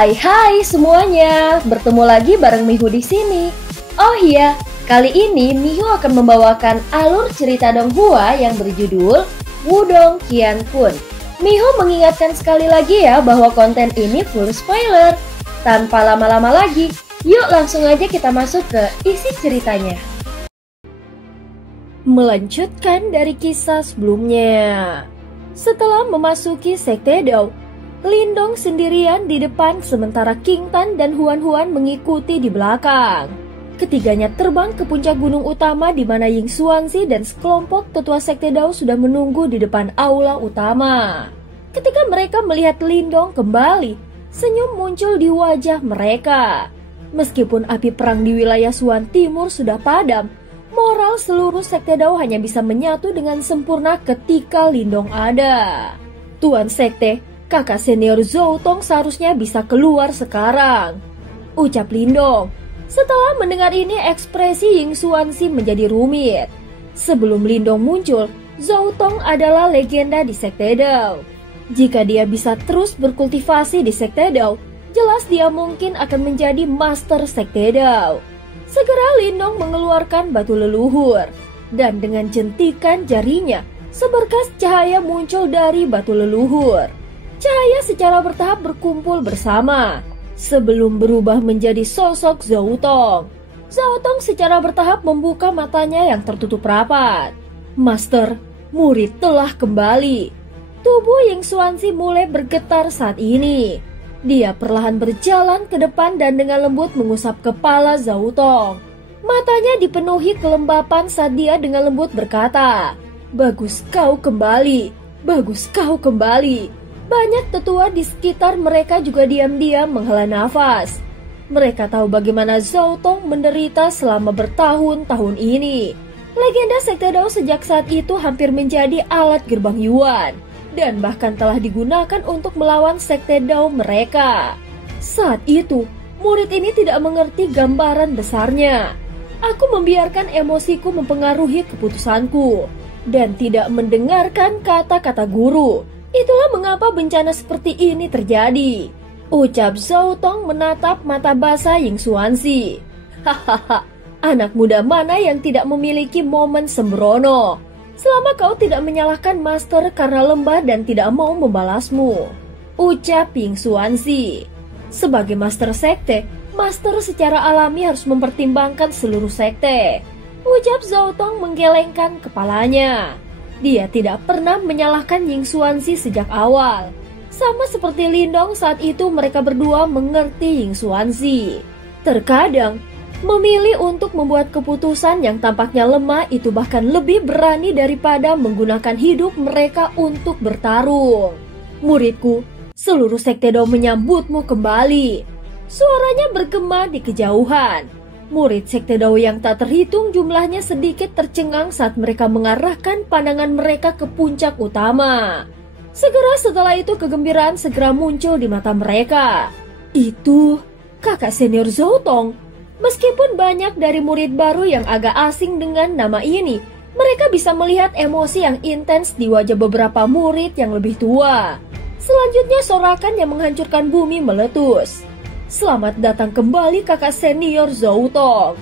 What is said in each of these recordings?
Hai semuanya, bertemu lagi bareng Mihu di sini. Oh iya, kali ini Mihu akan membawakan alur cerita Donghua yang berjudul Wudong Qiankun. Mihu mengingatkan sekali lagi ya bahwa konten ini full spoiler. Tanpa lama-lama lagi, yuk langsung aja kita masuk ke isi ceritanya. Melanjutkan dari kisah sebelumnya. Setelah memasuki Sekte Dao, Lindong sendirian di depan sementara King Tan dan Huan Huan mengikuti di belakang. Ketiganya terbang ke puncak gunung utama di mana Ying Xuanzi dan sekelompok tetua Sekte Dao sudah menunggu di depan aula utama. Ketika mereka melihat Lindong kembali, senyum muncul di wajah mereka. Meskipun api perang di wilayah Suan Timur sudah padam, moral seluruh Sekte Dao hanya bisa menyatu dengan sempurna ketika Lindong ada. Tuan Sekte, kakak senior Zhou Tong seharusnya bisa keluar sekarang, ucap Lindong. Setelah mendengar ini, ekspresi Ying Xuanzi menjadi rumit. Sebelum Lindong muncul, Zhou Tong adalah legenda di Sekte Dao. Jika dia bisa terus berkultivasi di Sekte Dao, jelas dia mungkin akan menjadi master Sekte Dao. Segera Lindong mengeluarkan batu leluhur, dan dengan jentikan jarinya, seberkas cahaya muncul dari batu leluhur. Cahaya secara bertahap berkumpul bersama, sebelum berubah menjadi sosok Zhou Tong. Zhou Tong secara bertahap membuka matanya yang tertutup rapat. Master, murid telah kembali. Tubuh Ying Xuanzi mulai bergetar saat ini. Dia perlahan berjalan ke depan dan dengan lembut mengusap kepala Zhou Tong. Matanya dipenuhi kelembapan saat dia dengan lembut berkata, "Bagus kau kembali, bagus kau kembali." Banyak tetua di sekitar mereka juga diam-diam menghela nafas. Mereka tahu bagaimana Zhou Tong menderita selama bertahun-tahun ini. Legenda Sekte Dao sejak saat itu hampir menjadi alat gerbang Yuan, dan bahkan telah digunakan untuk melawan Sekte Dao mereka. Saat itu, murid ini tidak mengerti gambaran besarnya. Aku membiarkan emosiku mempengaruhi keputusanku, dan tidak mendengarkan kata-kata guru. Itulah mengapa bencana seperti ini terjadi, ucap Zhou Tong menatap mata basah Ying Xuanzi. Hahaha, anak muda mana yang tidak memiliki momen sembrono? Selama kau tidak menyalahkan master karena lemah dan tidak mau membalasmu, ucap Ying Xuanzi. Sebagai master sekte, master secara alami harus mempertimbangkan seluruh sekte, ucap Zhou Tong menggelengkan kepalanya. Dia tidak pernah menyalahkan Ying Xuanzi sejak awal. Sama seperti Lindong saat itu, mereka berdua mengerti Ying Xuanzi. Terkadang, memilih untuk membuat keputusan yang tampaknya lemah itu bahkan lebih berani daripada menggunakan hidup mereka untuk bertarung. Muridku, seluruh Sekte Dao menyambutmu kembali. Suaranya bergema di kejauhan. Murid Sekte Dao yang tak terhitung jumlahnya sedikit tercengang saat mereka mengarahkan pandangan mereka ke puncak utama. Segera setelah itu kegembiraan segera muncul di mata mereka. Itu kakak senior Zhou Tong. Meskipun banyak dari murid baru yang agak asing dengan nama ini, mereka bisa melihat emosi yang intens di wajah beberapa murid yang lebih tua. Selanjutnya sorakan yang menghancurkan bumi meletus. Selamat datang kembali kakak senior Zhou Tong.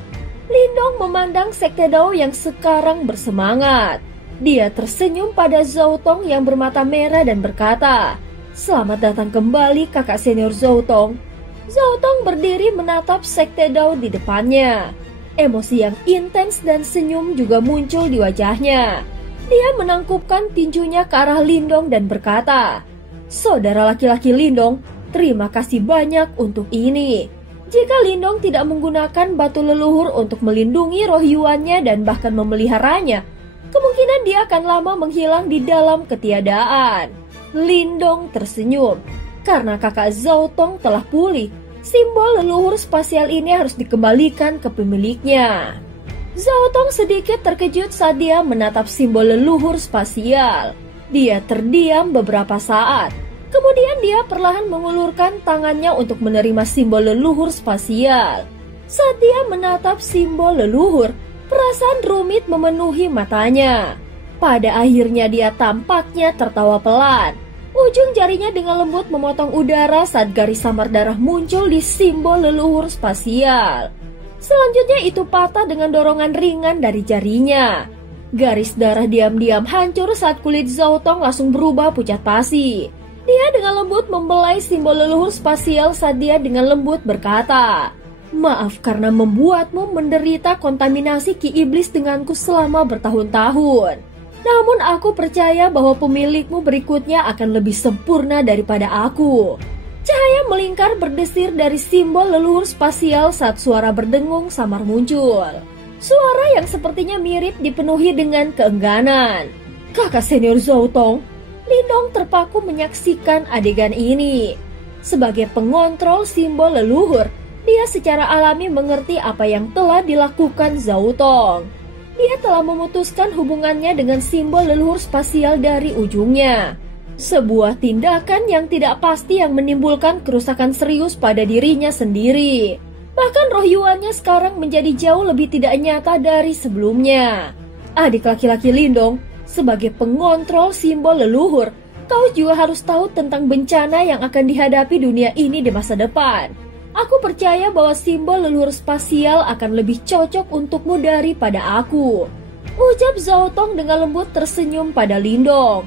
Lindong memandang Sekte Dao yang sekarang bersemangat. Dia tersenyum pada Zhou Tong yang bermata merah dan berkata, "Selamat datang kembali kakak senior Zhou Tong." Zhou Tong berdiri menatap Sekte Dao di depannya. Emosi yang intens dan senyum juga muncul di wajahnya. Dia menangkupkan tinjunya ke arah Lindong dan berkata, "Saudara laki-laki Lindong, terima kasih banyak untuk ini. Jika Lindong tidak menggunakan batu leluhur untuk melindungi roh Yuannya dan bahkan memeliharanya, kemungkinan dia akan lama menghilang di dalam ketiadaan." Lindong tersenyum. Karena kakak Zhou Tong telah pulih, simbol leluhur spasial ini harus dikembalikan ke pemiliknya. Zhou Tong sedikit terkejut saat dia menatap simbol leluhur spasial. Dia terdiam beberapa saat. Kemudian dia perlahan mengulurkan tangannya untuk menerima simbol leluhur spasial. Saat dia menatap simbol leluhur, perasaan rumit memenuhi matanya. Pada akhirnya dia tampaknya tertawa pelan. Ujung jarinya dengan lembut memotong udara saat garis samar darah muncul di simbol leluhur spasial. Selanjutnya itu patah dengan dorongan ringan dari jarinya. Garis darah diam-diam hancur saat kulit Zhao Tong langsung berubah pucat pasi. Dia dengan lembut membelai simbol leluhur spasial saat dia dengan lembut berkata, "Maaf karena membuatmu menderita kontaminasi ki iblis denganku selama bertahun-tahun. Namun aku percaya bahwa pemilikmu berikutnya akan lebih sempurna daripada aku." Cahaya melingkar berdesir dari simbol leluhur spasial saat suara berdengung samar muncul. Suara yang sepertinya mirip dipenuhi dengan keengganan. "Kakak senior Zhao Tong." Lindong terpaku menyaksikan adegan ini. Sebagai pengontrol simbol leluhur, dia secara alami mengerti apa yang telah dilakukan Zhao Tong. Dia telah memutuskan hubungannya dengan simbol leluhur spasial dari ujungnya. Sebuah tindakan yang tidak pasti yang menimbulkan kerusakan serius pada dirinya sendiri. Bahkan roh Yuannya sekarang menjadi jauh lebih tidak nyata dari sebelumnya. Adik laki-laki Lindong, sebagai pengontrol simbol leluhur, kau juga harus tahu tentang bencana yang akan dihadapi dunia ini di masa depan. Aku percaya bahwa simbol leluhur spasial akan lebih cocok untukmu daripada aku. Ucap Zhao Tong dengan lembut tersenyum pada Lindong.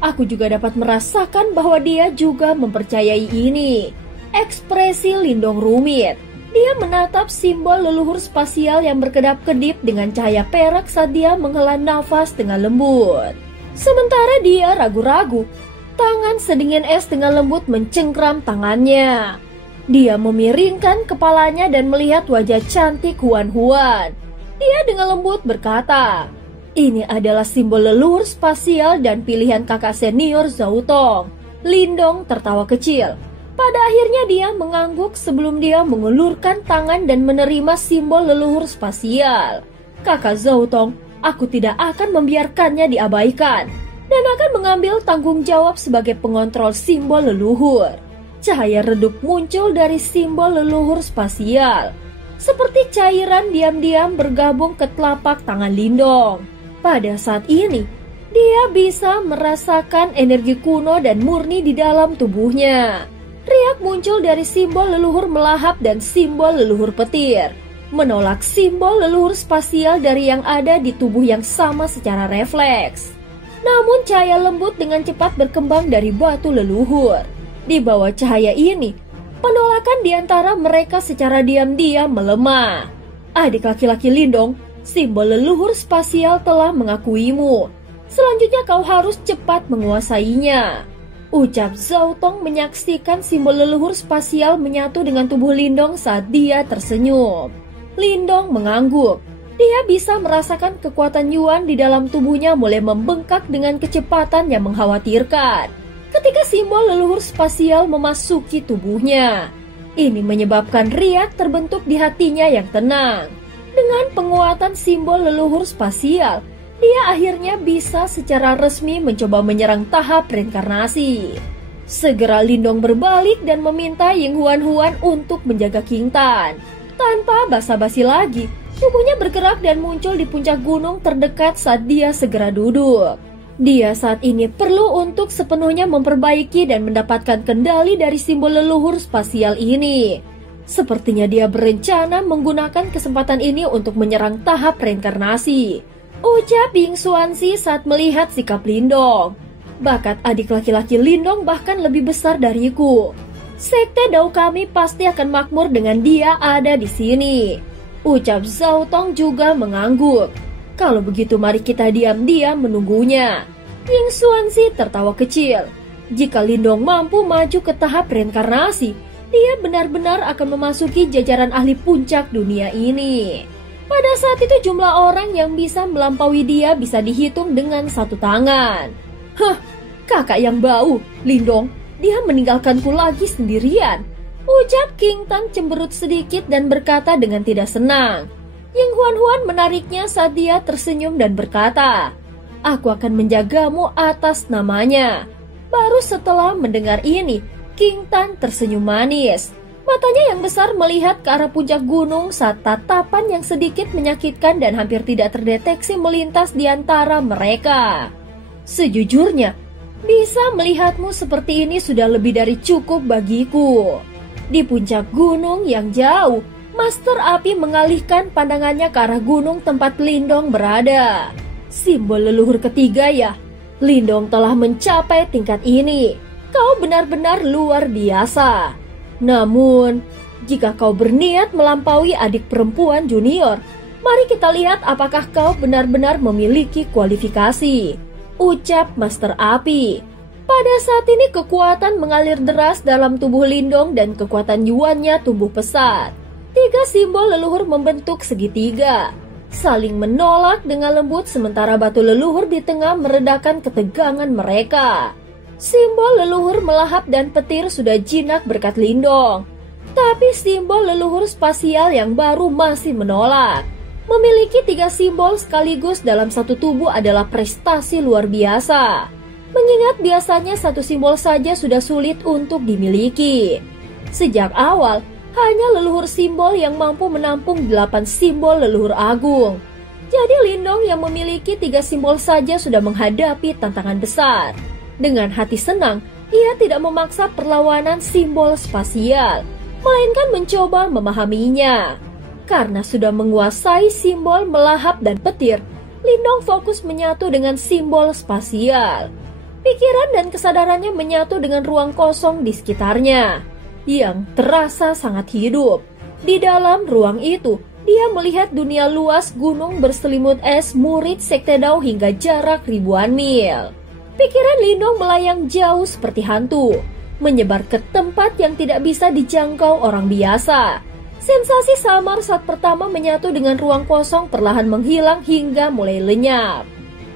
Aku juga dapat merasakan bahwa dia juga mempercayai ini. Ekspresi Lindong rumit. Dia menatap simbol leluhur spasial yang berkedap-kedip dengan cahaya perak saat dia menghela nafas dengan lembut. Sementara dia ragu-ragu, tangan sedingin es dengan lembut mencengkram tangannya. Dia memiringkan kepalanya dan melihat wajah cantik Huan Huan. Dia dengan lembut berkata, "Ini adalah simbol leluhur spasial dan pilihan kakak senior Zhao Tong." Lindong tertawa kecil. Pada akhirnya dia mengangguk sebelum dia mengulurkan tangan dan menerima simbol leluhur spasial. "Kakak Zhao Tong, aku tidak akan membiarkannya diabaikan dan akan mengambil tanggung jawab sebagai pengontrol simbol leluhur." Cahaya redup muncul dari simbol leluhur spasial. Seperti cairan diam-diam bergabung ke telapak tangan Lindong. Pada saat ini, dia bisa merasakan energi kuno dan murni di dalam tubuhnya. Riak muncul dari simbol leluhur melahap dan simbol leluhur petir, menolak simbol leluhur spasial dari yang ada di tubuh yang sama secara refleks. Namun cahaya lembut dengan cepat berkembang dari batu leluhur. Di bawah cahaya ini, penolakan di antara mereka secara diam-diam melemah. Adik laki-laki Lindong, simbol leluhur spasial telah mengakuimu. Selanjutnya kau harus cepat menguasainya. Ucap Zhao Tong menyaksikan simbol leluhur spasial menyatu dengan tubuh Lindong saat dia tersenyum. Lindong mengangguk. Dia bisa merasakan kekuatan Yuan di dalam tubuhnya mulai membengkak dengan kecepatan yang mengkhawatirkan. Ketika simbol leluhur spasial memasuki tubuhnya, ini menyebabkan riak terbentuk di hatinya yang tenang. Dengan penguatan simbol leluhur spasial, dia akhirnya bisa secara resmi mencoba menyerang tahap reinkarnasi. Segera Lindong berbalik dan meminta Ying Huan Huan untuk menjaga King Tan. Tanpa basa-basi lagi, tubuhnya bergerak dan muncul di puncak gunung terdekat saat dia segera duduk. Dia saat ini perlu untuk sepenuhnya memperbaiki dan mendapatkan kendali dari simbol leluhur spasial ini. Sepertinya dia berencana menggunakan kesempatan ini untuk menyerang tahap reinkarnasi. Ucap Ying Xuanxi saat melihat sikap Lindong. "Bakat adik laki-laki Lindong bahkan lebih besar dariku. Sekte Dao kami pasti akan makmur dengan dia ada di sini." Ucap Zhao Tong juga mengangguk. "Kalau begitu mari kita diam-diam menunggunya." Ying Xuanxi tertawa kecil. Jika Lindong mampu maju ke tahap reinkarnasi, dia benar-benar akan memasuki jajaran ahli puncak dunia ini. Pada saat itu jumlah orang yang bisa melampaui dia bisa dihitung dengan satu tangan. "Hah, kakak yang bau, Lindong, dia meninggalkanku lagi sendirian." Ucap King Tan cemberut sedikit dan berkata dengan tidak senang. Ying Huan Huan menariknya saat dia tersenyum dan berkata, "Aku akan menjagamu atas namanya." Baru setelah mendengar ini, King Tan tersenyum manis. Matanya yang besar melihat ke arah puncak gunung saat tatapan yang sedikit menyakitkan dan hampir tidak terdeteksi melintas di antara mereka. Sejujurnya, Bisa melihatmu seperti ini sudah lebih dari cukup bagiku. Di puncak gunung yang jauh, Master Api mengalihkan pandangannya ke arah gunung tempat Lindong berada. Simbol leluhur ketiga ya. Lindong telah mencapai tingkat ini. Kau benar-benar luar biasa. Namun, jika kau berniat melampaui adik perempuan junior, mari kita lihat apakah kau benar-benar memiliki kualifikasi, ucap Master Api. Pada saat ini kekuatan mengalir deras dalam tubuh Lindong dan kekuatan Yuannya tumbuh pesat. 3 simbol leluhur membentuk segitiga, saling menolak dengan lembut sementara batu leluhur di tengah meredakan ketegangan mereka. Simbol leluhur melahap dan petir sudah jinak berkat Lindong. Tapi simbol leluhur spasial yang baru masih menolak. Memiliki 3 simbol sekaligus dalam satu tubuh adalah prestasi luar biasa. Mengingat biasanya satu simbol saja sudah sulit untuk dimiliki. Sejak awal, hanya leluhur simbol yang mampu menampung 8 simbol leluhur agung. Jadi Lindong yang memiliki 3 simbol saja sudah menghadapi tantangan besar. Dengan hati senang, ia tidak memaksa perlawanan simbol spasial, melainkan mencoba memahaminya. Karena sudah menguasai simbol melahap dan petir, Lindong fokus menyatu dengan simbol spasial. Pikiran dan kesadarannya menyatu dengan ruang kosong di sekitarnya, yang terasa sangat hidup. Di dalam ruang itu, dia melihat dunia luas gunung berselimut es murid Sekte Dao hingga jarak ribuan mil. Pikiran Lindong melayang jauh seperti hantu, menyebar ke tempat yang tidak bisa dijangkau orang biasa. Sensasi samar saat pertama menyatu dengan ruang kosong perlahan menghilang hingga mulai lenyap.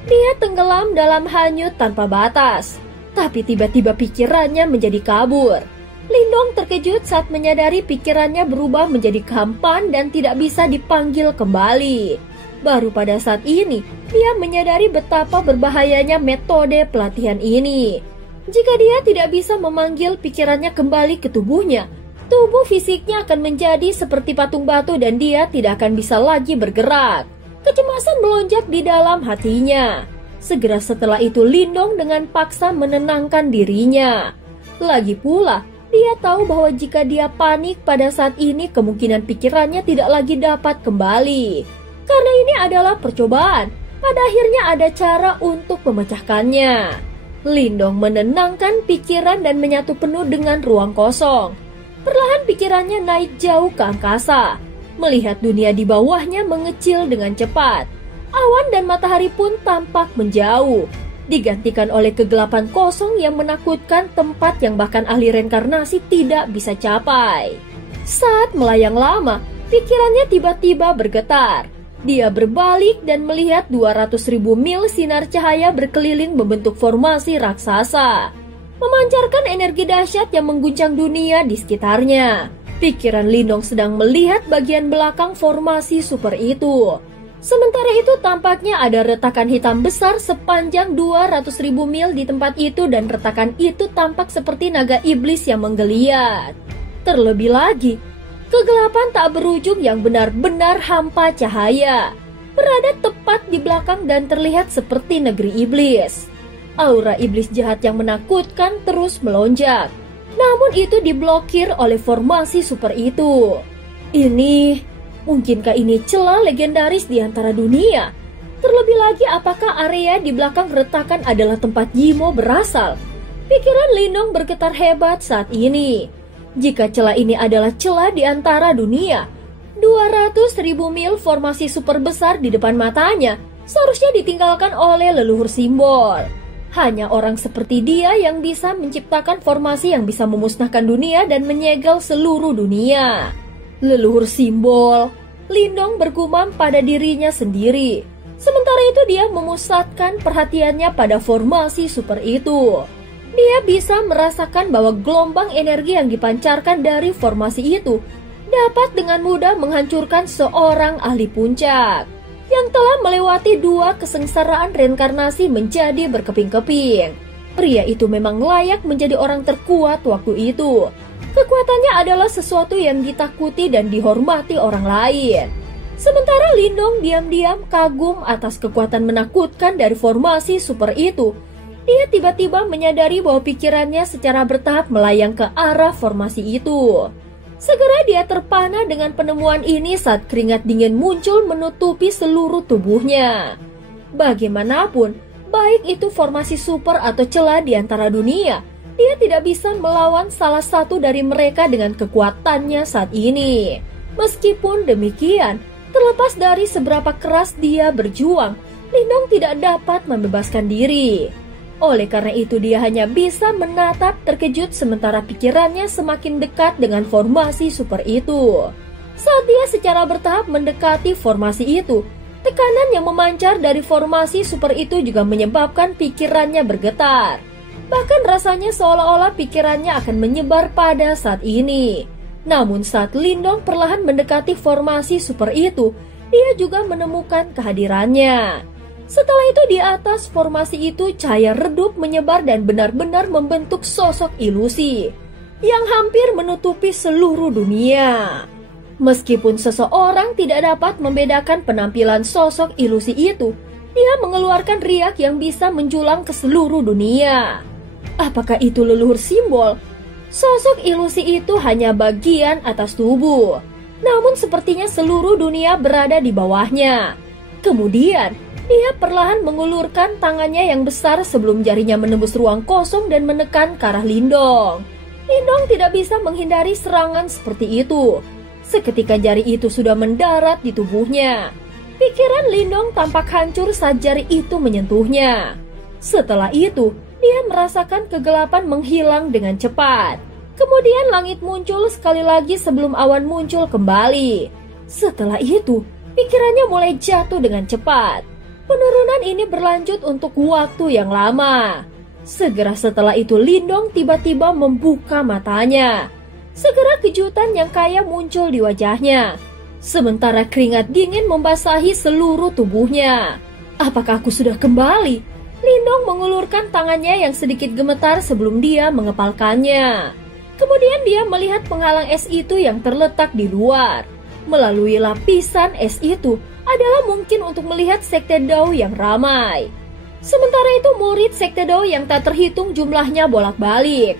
Dia tenggelam dalam hanyut tanpa batas, tapi tiba-tiba pikirannya menjadi kabur. Lindong terkejut saat menyadari pikirannya berubah menjadi kampan dan tidak bisa dipanggil kembali. Baru pada saat ini, dia menyadari betapa berbahayanya metode pelatihan ini. Jika dia tidak bisa memanggil pikirannya kembali ke tubuhnya, tubuh fisiknya akan menjadi seperti patung batu dan dia tidak akan bisa lagi bergerak. Kecemasan melonjak di dalam hatinya. Segera setelah itu Lindong dengan paksa menenangkan dirinya. Lagi pula, dia tahu bahwa jika dia panik pada saat ini kemungkinan pikirannya tidak lagi dapat kembali. Karena ini adalah percobaan, pada akhirnya ada cara untuk memecahkannya. Lindong menenangkan pikiran dan menyatu penuh dengan ruang kosong. Perlahan pikirannya naik jauh ke angkasa, melihat dunia di bawahnya mengecil dengan cepat. Awan dan matahari pun tampak menjauh, digantikan oleh kegelapan kosong yang menakutkan, tempat yang bahkan ahli reinkarnasi tidak bisa capai. Saat melayang lama, pikirannya tiba-tiba bergetar. Dia berbalik dan melihat 200.000 mil sinar cahaya berkeliling membentuk formasi raksasa, memancarkan energi dahsyat yang mengguncang dunia di sekitarnya. Pikiran Lindong sedang melihat bagian belakang formasi super itu. Sementara itu tampaknya ada retakan hitam besar sepanjang 200.000 mil di tempat itu dan retakan itu tampak seperti naga iblis yang menggeliat. Terlebih lagi, kegelapan tak berujung yang benar-benar hampa cahaya berada tepat di belakang dan terlihat seperti negeri iblis. Aura iblis jahat yang menakutkan terus melonjak. Namun itu diblokir oleh formasi super itu. Mungkinkah ini celah legendaris di antara dunia? Terlebih lagi, apakah area di belakang retakan adalah tempat Yimo berasal? Pikiran Lindong bergetar hebat saat ini. Jika celah ini adalah celah di antara dunia, 200.000 mil formasi super besar di depan matanya seharusnya ditinggalkan oleh leluhur simbol. Hanya orang seperti dia yang bisa menciptakan formasi yang bisa memusnahkan dunia dan menyegel seluruh dunia. Leluhur simbol, Lindong bergumam pada dirinya sendiri. Sementara itu dia memusatkan perhatiannya pada formasi super itu. Dia bisa merasakan bahwa gelombang energi yang dipancarkan dari formasi itu dapat dengan mudah menghancurkan seorang ahli puncak yang telah melewati 2 kesengsaraan reinkarnasi menjadi berkeping-keping. Pria itu memang layak menjadi orang terkuat waktu itu. Kekuatannya adalah sesuatu yang ditakuti dan dihormati orang lain. Sementara Lindong diam-diam kagum atas kekuatan menakutkan dari formasi super itu. dia tiba-tiba menyadari bahwa pikirannya secara bertahap melayang ke arah formasi itu. Segera dia terpana dengan penemuan ini saat keringat dingin muncul menutupi seluruh tubuhnya. Bagaimanapun, baik itu formasi super atau celah di antara dunia, dia tidak bisa melawan salah satu dari mereka dengan kekuatannya saat ini. Meskipun demikian, terlepas dari seberapa keras dia berjuang, Lindong tidak dapat membebaskan diri. Oleh karena itu dia hanya bisa menatap terkejut sementara pikirannya semakin dekat dengan formasi super itu. Saat dia secara bertahap mendekati formasi itu, tekanan yang memancar dari formasi super itu juga menyebabkan pikirannya bergetar. Bahkan rasanya seolah-olah pikirannya akan menyebar pada saat ini. Namun saat Lindong perlahan mendekati formasi super itu, dia juga menemukan kehadirannya. Setelah itu di atas formasi itu cahaya redup menyebar dan benar-benar membentuk sosok ilusi yang hampir menutupi seluruh dunia. Meskipun seseorang tidak dapat membedakan penampilan sosok ilusi itu, dia mengeluarkan riak yang bisa menjulang ke seluruh dunia. Apakah itu leluhur simbol? Sosok ilusi itu hanya bagian atas tubuh, namun sepertinya seluruh dunia berada di bawahnya. Kemudian dia perlahan mengulurkan tangannya yang besar sebelum jarinya menembus ruang kosong dan menekan ke arah Lindong. Lindong tidak bisa menghindari serangan seperti itu. Seketika jari itu sudah mendarat di tubuhnya. Pikiran Lindong tampak hancur saat jari itu menyentuhnya. Setelah itu, dia merasakan kegelapan menghilang dengan cepat. Kemudian langit muncul sekali lagi sebelum awan muncul kembali. Setelah itu, pikirannya mulai jatuh dengan cepat. Penurunan ini berlanjut untuk waktu yang lama. Segera setelah itu Lindong tiba-tiba membuka matanya. Segera kejutan yang kaya muncul di wajahnya. Sementara keringat dingin membasahi seluruh tubuhnya. Apakah aku sudah kembali? Lindong mengulurkan tangannya yang sedikit gemetar sebelum dia mengepalkannya. Kemudian dia melihat penghalang es itu yang terletak di luar. Melalui lapisan es itu adalah mungkin untuk melihat Sekte Dao yang ramai. Sementara itu murid Sekte Dao yang tak terhitung jumlahnya bolak-balik.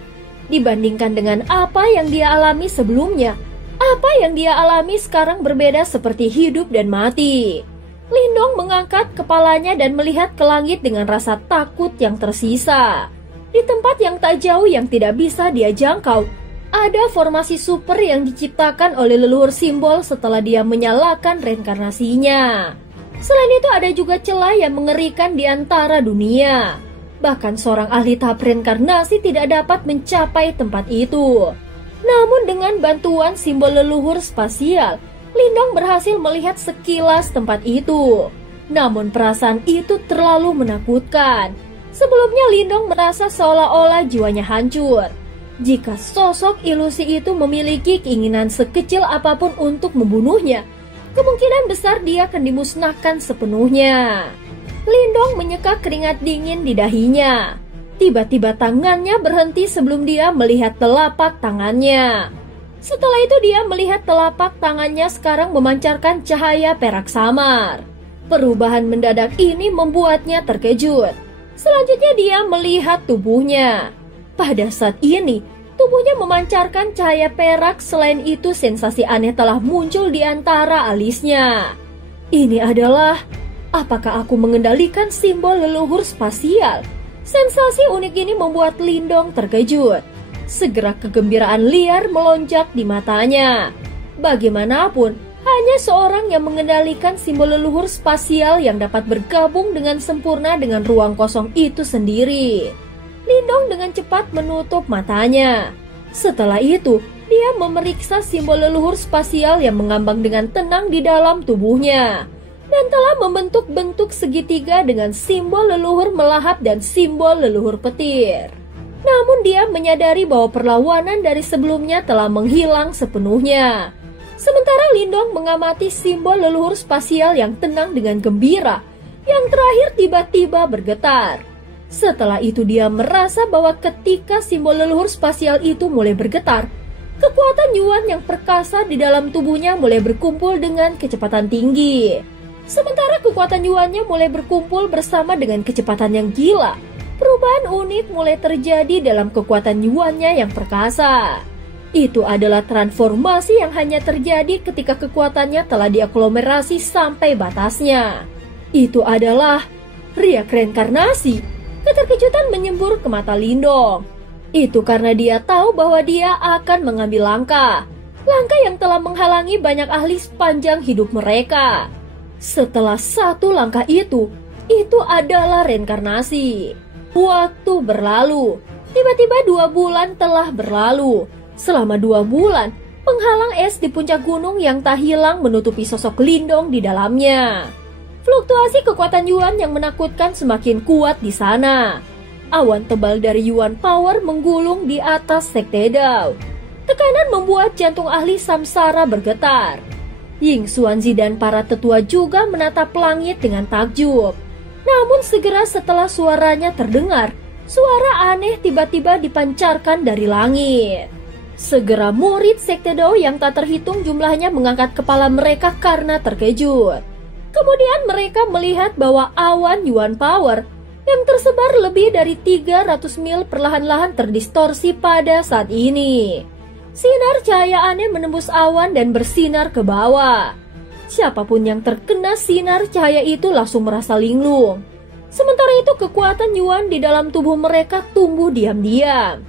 Dibandingkan dengan apa yang dia alami sebelumnya, apa yang dia alami sekarang berbeda seperti hidup dan mati. Lindong mengangkat kepalanya dan melihat ke langit dengan rasa takut yang tersisa. Di tempat yang tak jauh yang tidak bisa dia jangkau, ada formasi super yang diciptakan oleh leluhur simbol setelah dia menyalakan reinkarnasinya. Selain itu ada juga celah yang mengerikan di antara dunia. Bahkan seorang ahli tahap reinkarnasi tidak dapat mencapai tempat itu. Namun dengan bantuan simbol leluhur spasial, Lindong berhasil melihat sekilas tempat itu. Namun perasaan itu terlalu menakutkan. Sebelumnya Lindong merasa seolah-olah jiwanya hancur. Jika sosok ilusi itu memiliki keinginan sekecil apapun untuk membunuhnya, kemungkinan besar dia akan dimusnahkan sepenuhnya. Lindong menyeka keringat dingin di dahinya. Tiba-tiba tangannya berhenti sebelum dia melihat telapak tangannya. Setelah itu dia melihat telapak tangannya sekarang memancarkan cahaya perak samar. Perubahan mendadak ini membuatnya terkejut. Selanjutnya dia melihat tubuhnya. Pada saat ini, tubuhnya memancarkan cahaya perak. Selain itu, sensasi aneh telah muncul di antara alisnya. Ini adalah, apakah aku mengendalikan simbol leluhur spasial? Sensasi unik ini membuat Lindong terkejut. Segera kegembiraan liar melonjak di matanya. Bagaimanapun, hanya seorang yang mengendalikan simbol leluhur spasial yang dapat bergabung dengan sempurna dengan ruang kosong itu sendiri. Lindong dengan cepat menutup matanya. Setelah itu, dia memeriksa simbol leluhur spasial yang mengambang dengan tenang di dalam tubuhnya dan telah membentuk bentuk segitiga dengan simbol leluhur melahap dan simbol leluhur petir. Namun dia menyadari bahwa perlawanan dari sebelumnya telah menghilang sepenuhnya. Sementara Lindong mengamati simbol leluhur spasial yang tenang dengan gembira, yang terakhir tiba-tiba bergetar. Setelah itu dia merasa bahwa ketika simbol leluhur spasial itu mulai bergetar, kekuatan Yuan yang perkasa di dalam tubuhnya mulai berkumpul dengan kecepatan tinggi. Sementara kekuatan Yuannya mulai berkumpul bersama dengan kecepatan yang gila, perubahan unik mulai terjadi dalam kekuatan Yuan-nya yang perkasa. Itu adalah transformasi yang hanya terjadi ketika kekuatannya telah diaglomerasi sampai batasnya. Itu adalah riak reinkarnasi. Keterkejutan menyembur ke mata Lindong. Itu karena dia tahu bahwa dia akan mengambil langkah yang telah menghalangi banyak ahli sepanjang hidup mereka. Setelah satu langkah itu adalah reinkarnasi. Waktu berlalu. Tiba-tiba 2 bulan telah berlalu. Selama 2 bulan, penghalang es di puncak gunung yang tak hilang menutupi sosok Lindong di dalamnya. Fluktuasi kekuatan Yuan yang menakutkan semakin kuat di sana. Awan tebal dari Yuan Power menggulung di atas Sekte Dao. Tekanan membuat jantung ahli samsara bergetar. Ying Xuanzi dan para tetua juga menatap langit dengan takjub. Namun segera setelah suaranya terdengar, suara aneh tiba-tiba dipancarkan dari langit. Segera murid Sekte Dao yang tak terhitung jumlahnya mengangkat kepala mereka karena terkejut. Kemudian mereka melihat bahwa awan Yuan Power yang tersebar lebih dari 300 mil perlahan-lahan terdistorsi pada saat ini. Sinar cahaya aneh menembus awan dan bersinar ke bawah. Siapapun yang terkena sinar cahaya itu langsung merasa linglung. Sementara itu kekuatan Yuan di dalam tubuh mereka tumbuh diam-diam.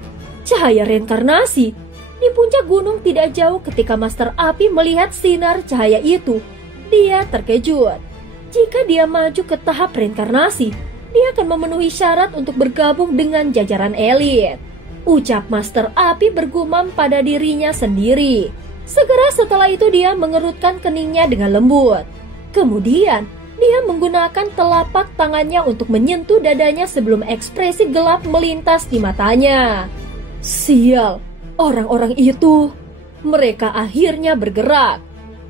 Cahaya reinkarnasi. Di puncak gunung tidak jauh ketika Master Api melihat sinar cahaya itu, dia terkejut. Jika dia maju ke tahap reinkarnasi, dia akan memenuhi syarat untuk bergabung dengan jajaran elit. Ucap Master Api bergumam pada dirinya sendiri. Segera setelah itu dia mengerutkan keningnya dengan lembut. Kemudian, dia menggunakan telapak tangannya untuk menyentuh dadanya sebelum ekspresi gelap melintas di matanya. Sial! Orang-orang itu, mereka akhirnya bergerak.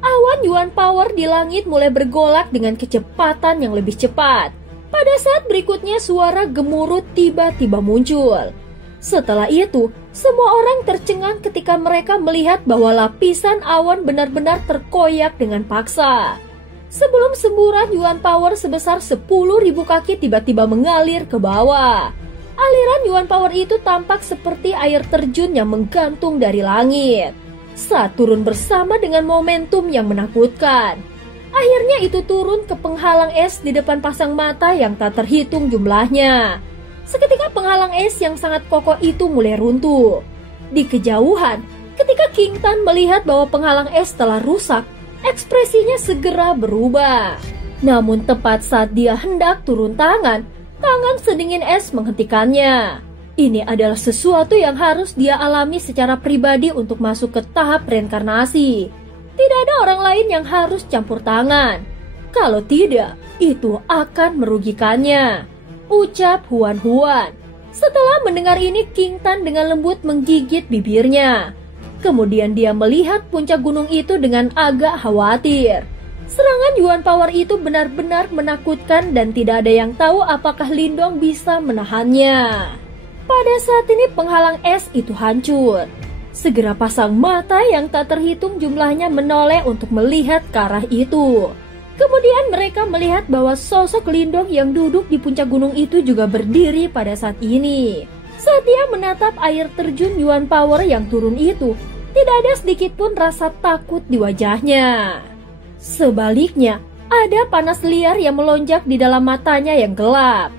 Awan Yuan Power di langit mulai bergolak dengan kecepatan yang lebih cepat. Pada saat berikutnya suara gemuruh tiba-tiba muncul. Setelah itu, semua orang tercengang ketika mereka melihat bahwa lapisan awan benar-benar terkoyak dengan paksa. Sebelum semburan Yuan Power sebesar 10.000 kaki tiba-tiba mengalir ke bawah. Aliran Yuan Power itu tampak seperti air terjun yang menggantung dari langit. Saat turun bersama dengan momentum yang menakutkan. Akhirnya itu turun ke penghalang es di depan pasang mata yang tak terhitung jumlahnya. Seketika penghalang es yang sangat kokoh itu mulai runtuh. Di kejauhan, ketika King Tan melihat bahwa penghalang es telah rusak, ekspresinya segera berubah. Namun tepat saat dia hendak turun tangan sedingin es menghentikannya. Ini adalah sesuatu yang harus dia alami secara pribadi untuk masuk ke tahap reinkarnasi. Tidak ada orang lain yang harus campur tangan. Kalau tidak, itu akan merugikannya. Ucap Huan Huan. Setelah mendengar ini, King Tan dengan lembut menggigit bibirnya. Kemudian dia melihat puncak gunung itu dengan agak khawatir. Serangan Yuan Power itu benar-benar menakutkan dan tidak ada yang tahu apakah Lindong bisa menahannya. Pada saat ini penghalang es itu hancur. Segera pasang mata yang tak terhitung jumlahnya menoleh untuk melihat ke arah itu. Kemudian mereka melihat bahwa sosok Lindong yang duduk di puncak gunung itu juga berdiri pada saat ini. Saat dia menatap air terjun Yuan Power yang turun itu, tidak ada sedikit pun rasa takut di wajahnya. Sebaliknya, ada panas liar yang melonjak di dalam matanya yang gelap.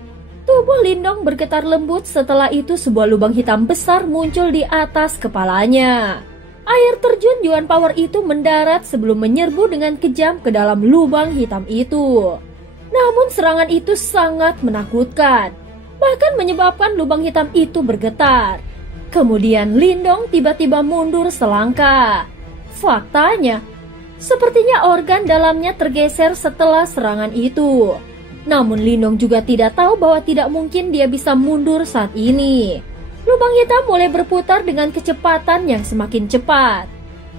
Tubuh Lindong bergetar lembut, setelah itu sebuah lubang hitam besar muncul di atas kepalanya. Air terjun Yuan Power itu mendarat sebelum menyerbu dengan kejam ke dalam lubang hitam itu. Namun serangan itu sangat menakutkan, bahkan menyebabkan lubang hitam itu bergetar. Kemudian Lindong tiba-tiba mundur selangkah. Faktanya, sepertinya organ dalamnya tergeser setelah serangan itu. Namun Lindong juga tidak tahu bahwa tidak mungkin dia bisa mundur saat ini. Lubang hitam mulai berputar dengan kecepatan yang semakin cepat.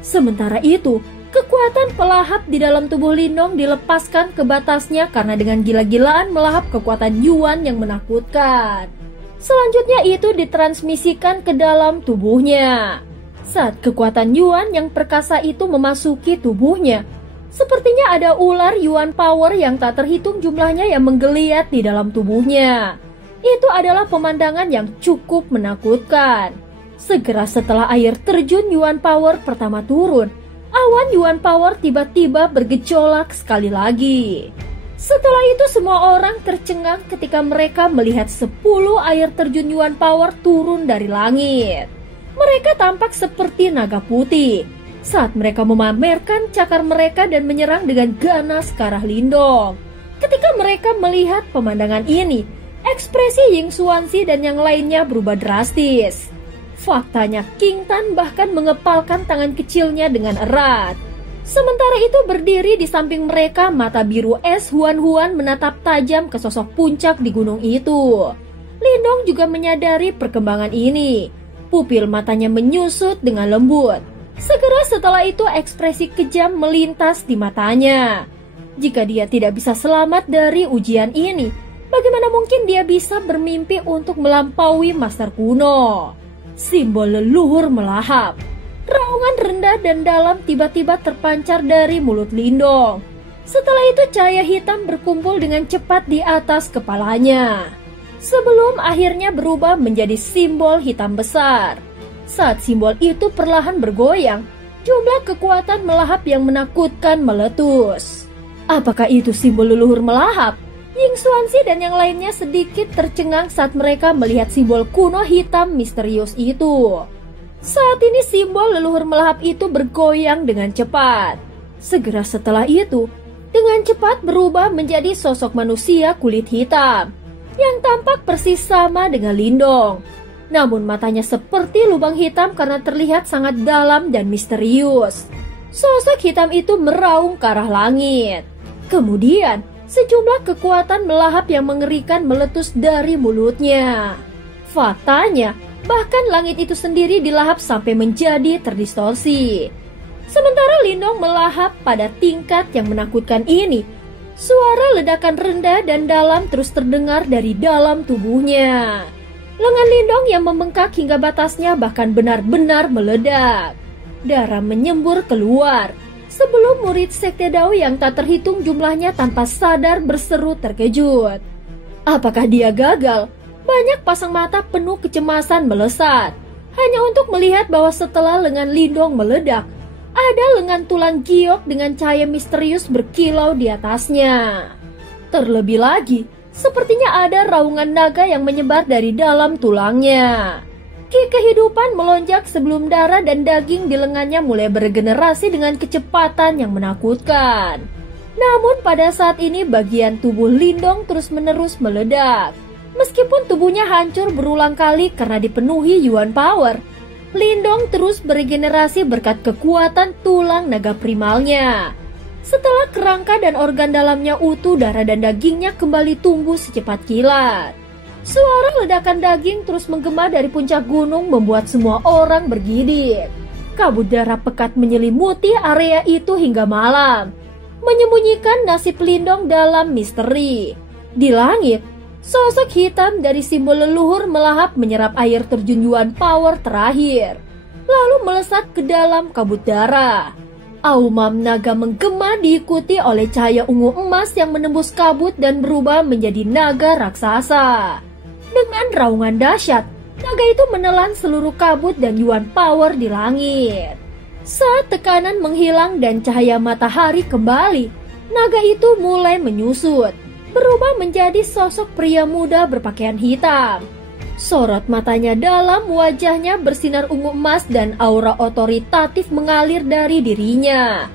Sementara itu, kekuatan pelahap di dalam tubuh Lindong dilepaskan ke batasnya karena dengan gila-gilaan melahap kekuatan Yuan yang menakutkan. Selanjutnya itu ditransmisikan ke dalam tubuhnya. Saat kekuatan Yuan yang perkasa itu memasuki tubuhnya, sepertinya ada ular Yuan Power yang tak terhitung jumlahnya yang menggeliat di dalam tubuhnya. Itu adalah pemandangan yang cukup menakutkan. Segera setelah air terjun Yuan Power pertama turun, awan Yuan Power tiba-tiba bergejolak sekali lagi. Setelah itu semua orang tercengang ketika mereka melihat 10 air terjun Yuan Power turun dari langit. Mereka tampak seperti naga putih saat mereka memamerkan cakar mereka dan menyerang dengan ganas ke arah Lindong. Ketika mereka melihat pemandangan ini, ekspresi Ying Xuanxi dan yang lainnya berubah drastis. Faktanya King Tan bahkan mengepalkan tangan kecilnya dengan erat. Sementara itu berdiri di samping mereka mata biru es Huan menatap tajam ke sosok puncak di gunung itu. Lindong juga menyadari perkembangan ini. Pupil matanya menyusut dengan lembut. Segera setelah itu ekspresi kejam melintas di matanya. Jika dia tidak bisa selamat dari ujian ini, bagaimana mungkin dia bisa bermimpi untuk melampaui master kuno? Simbol leluhur melahap. Raungan rendah dan dalam tiba-tiba terpancar dari mulut Lindong. Setelah itu cahaya hitam berkumpul dengan cepat di atas kepalanya, sebelum akhirnya berubah menjadi simbol hitam besar. Saat simbol itu perlahan bergoyang, jumlah kekuatan melahap yang menakutkan meletus. Apakah itu simbol leluhur melahap? Ying Xuanxi dan yang lainnya sedikit tercengang saat mereka melihat simbol kuno hitam misterius itu. Saat ini simbol leluhur melahap itu bergoyang dengan cepat. Segera setelah itu, dengan cepat berubah menjadi sosok manusia kulit hitam yang tampak persis sama dengan Lindong. Namun matanya seperti lubang hitam karena terlihat sangat dalam dan misterius. Sosok hitam itu meraung ke arah langit. Kemudian, sejumlah kekuatan melahap yang mengerikan meletus dari mulutnya. Faktanya, bahkan langit itu sendiri dilahap sampai menjadi terdistorsi. Sementara Lindong melahap pada tingkat yang menakutkan ini, suara ledakan rendah dan dalam terus terdengar dari dalam tubuhnya. Lengan Lindong yang membengkak hingga batasnya bahkan benar-benar meledak. Darah menyembur keluar. Sebelum murid Sekte Dao yang tak terhitung jumlahnya tanpa sadar berseru terkejut. Apakah dia gagal? Banyak pasang mata penuh kecemasan melesat, hanya untuk melihat bahwa setelah lengan Lindong meledak, ada lengan tulang giok dengan cahaya misterius berkilau di atasnya. Terlebih lagi, sepertinya ada raungan naga yang menyebar dari dalam tulangnya. Ki kehidupan melonjak sebelum darah dan daging di lengannya mulai beregenerasi dengan kecepatan yang menakutkan. Namun pada saat ini bagian tubuh Lindong terus-menerus meledak. Meskipun tubuhnya hancur berulang kali karena dipenuhi Yuan Power, Lindong terus beregenerasi berkat kekuatan tulang naga primalnya. Setelah kerangka dan organ dalamnya utuh, darah dan dagingnya kembali tumbuh secepat kilat. Suara ledakan daging terus menggema dari puncak gunung membuat semua orang bergidik. Kabut darah pekat menyelimuti area itu hingga malam, menyembunyikan nasib Lindong dalam misteri. Di langit, sosok hitam dari simbol leluhur melahap menyerap air terjun Yuan Power terakhir, lalu melesat ke dalam kabut darah. Aumam naga menggema diikuti oleh cahaya ungu emas yang menembus kabut dan berubah menjadi naga raksasa. Dengan raungan dahsyat, naga itu menelan seluruh kabut dan Yuan Power di langit. Saat tekanan menghilang dan cahaya matahari kembali, naga itu mulai menyusut, berubah menjadi sosok pria muda berpakaian hitam. Sorot matanya dalam, wajahnya bersinar ungu emas dan aura otoritatif mengalir dari dirinya.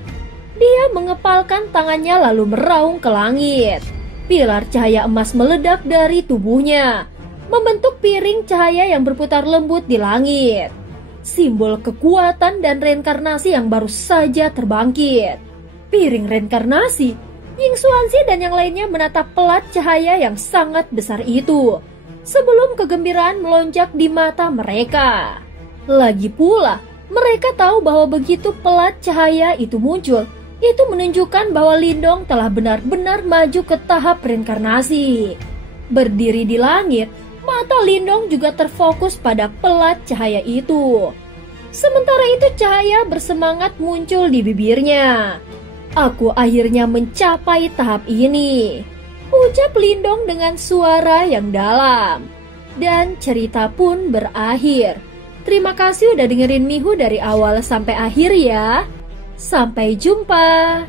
Dia mengepalkan tangannya lalu meraung ke langit. Pilar cahaya emas meledak dari tubuhnya, membentuk piring cahaya yang berputar lembut di langit. Simbol kekuatan dan reinkarnasi yang baru saja terbangkit. Piring reinkarnasi. Ying Xuanxi dan yang lainnya menatap pelat cahaya yang sangat besar itu, sebelum kegembiraan melonjak di mata mereka. Lagi pula, mereka tahu bahwa begitu pelat cahaya itu muncul, itu menunjukkan bahwa Lindong telah benar-benar maju ke tahap reinkarnasi. Berdiri di langit, mata Lindong juga terfokus pada pelat cahaya itu. Sementara itu cahaya bersemangat muncul di bibirnya. Aku akhirnya mencapai tahap ini. Ucap Lindong dengan suara yang dalam. Dan cerita pun berakhir. Terima kasih udah dengerin Mihu dari awal sampai akhir ya. Sampai jumpa.